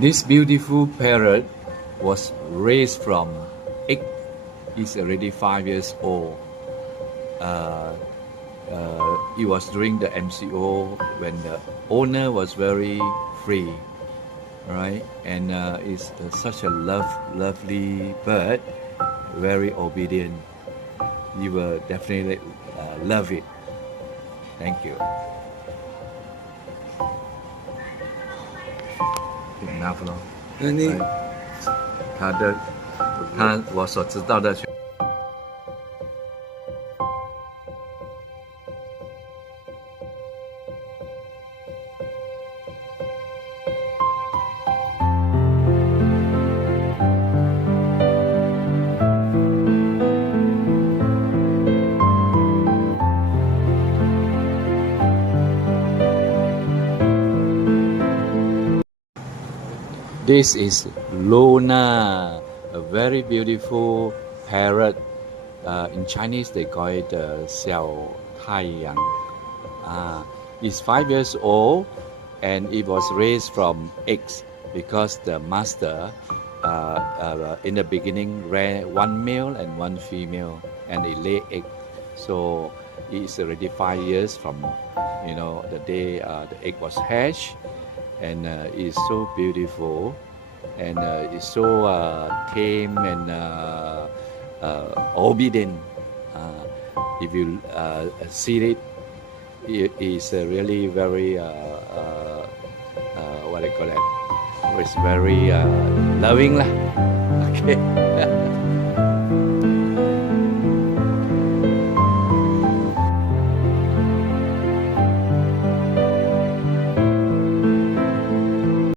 This beautiful parrot was raised from egg. It's already 5 years old. It was during the MCO when the owner was very free, right? And it's such a lovely bird, very obedient. You will definitely love it. Thank you. Enough 咯。那你我所知道的。This is Luna, a very beautiful parrot. In Chinese, they call it 小太阳. It's 5 years old, and it was raised from eggs because the master, in the beginning, ran one male and one female, and they lay egg. So it's already 5 years from, the day the egg was hatched. And it's so beautiful, and it's so tame and obedient. If you see it, it is really very what I call it. It's very loving lah. Okay.